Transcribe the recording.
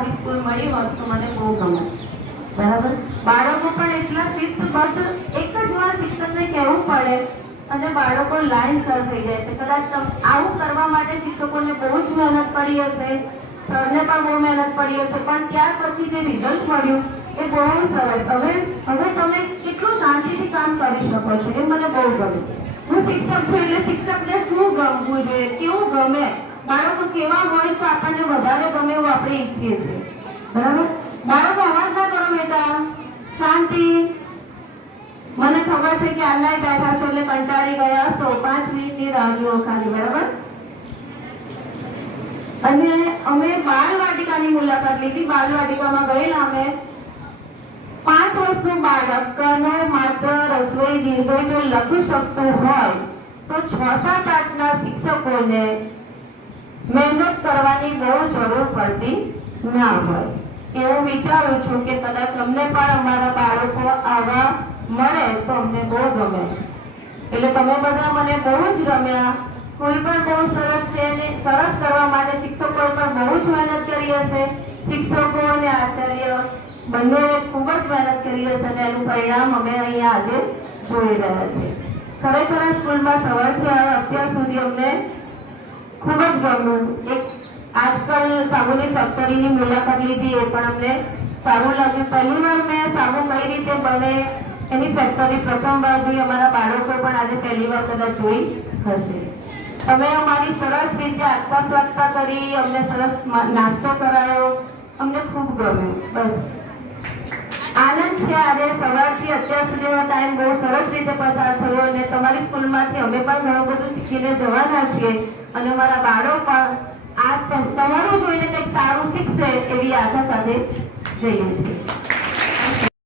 આવી સ્કૂલ મળી હોત તો મને બહુ ગમે. બરાબર, બાળકો પણ એટલા શિસ્તબદ્ધ, એક જ વાર શિક્ષકને કહેવું પડે અને બાળકો લાઈનસર થઈ જાય છે. કદાચ આવું કરવા માટે શિક્ષકોને બહુ જ મહેનત પડી હશે, સરને પણ બહુ મહેનત પડી હશે, પણ ત્યાર પછી જે રિઝલ્ટ મળ્યું એ બહુ સરસ. હવે તમે કેટલું શાંતિથી કામ કરી શકો છો, એ મને બહુ ગમે. હું શિક્ષક છું એટલે શિક્ષકને શું ગમવું જોઈએ, કેવું ગમે, બાળકો કેવા હોય તો આપણને વધારે ગમે એવું આપણે ઈચ્છીએ છીએ. બરાબર, બાળકો અવાજ ના કરો બેટા, શાંતિ. મને ખબર છે કે આજના બેઠા છો એટલે કંટાળી ગયા હશો, 5 મિનિટની રાહ જુઓ ખાલી. બરાબર, અને અમે બાલવાટિકાની મુલાકાત લીધી. બાલવાટિકામાં ગયેલા અમે. 5 વર્ષનું બાળકને માત્ર રસોઈ જીરભાઈ જો લખી શકતું હોય તો 6-7 8ના શિક્ષકોને મહેનત કરવાની બહુ જરૂર પડતી ના હોય. એવું વિચારું છું કે કદાચ અમને પણ અમારા બાળકો આવા મળે તો અમને બહુ ગમે. એટલે તમે બધા મને બહુ જ ગમ્યા. સ્કૂલ પણ બહુ સરસ છે અને સરસ કરવા માટે શિક્ષકોએ પણ બહુ જ મહેનત કરી હશે. શિક્ષકો અને આચાર્ય બંને ખૂબ જ મહેનત કરી હશે અને એનું પરિણામ અમે અહીંયા આજે જોઈ રહ્યા છીએ. ખરેખર આ સ્કૂલમાં સવારથી અત્યાર સુધી અમને ખૂબ જ ગમ્યું. એક આજકાલ સાબુની ફેક્ટરીની મુલાકાત લીધી, એ પણ અમને સારું લાગ્યું. પહેલી વાર મેં સાબુ કઈ રીતે બને એની ફેક્ટરી પ્રથમ વાર જોઈ. અમારા બાળકો પણ આજે પહેલી વાર કદાચ જોઈ હશે. તમે અમારી સરસ રીતે આત્મસ્વાગતા કરી, અમને સરસ નાસ્તો કરાયો, અમને ખૂબ ગમ્યું. બસ આનંદ છે. આજે સવારથી અત્યાર સુધીનો ટાઈમ બહુ સરસ રીતે પસાર થયો અને તમારી સ્કૂલમાંથી અમે પણ ઘણું બધું શીખીને જવાના છીએ અને અમારા બાળકો પણ આ તમારું જોઈને કંઈક સારું શીખશે એવી આશા સાથે જઈએ છીએ.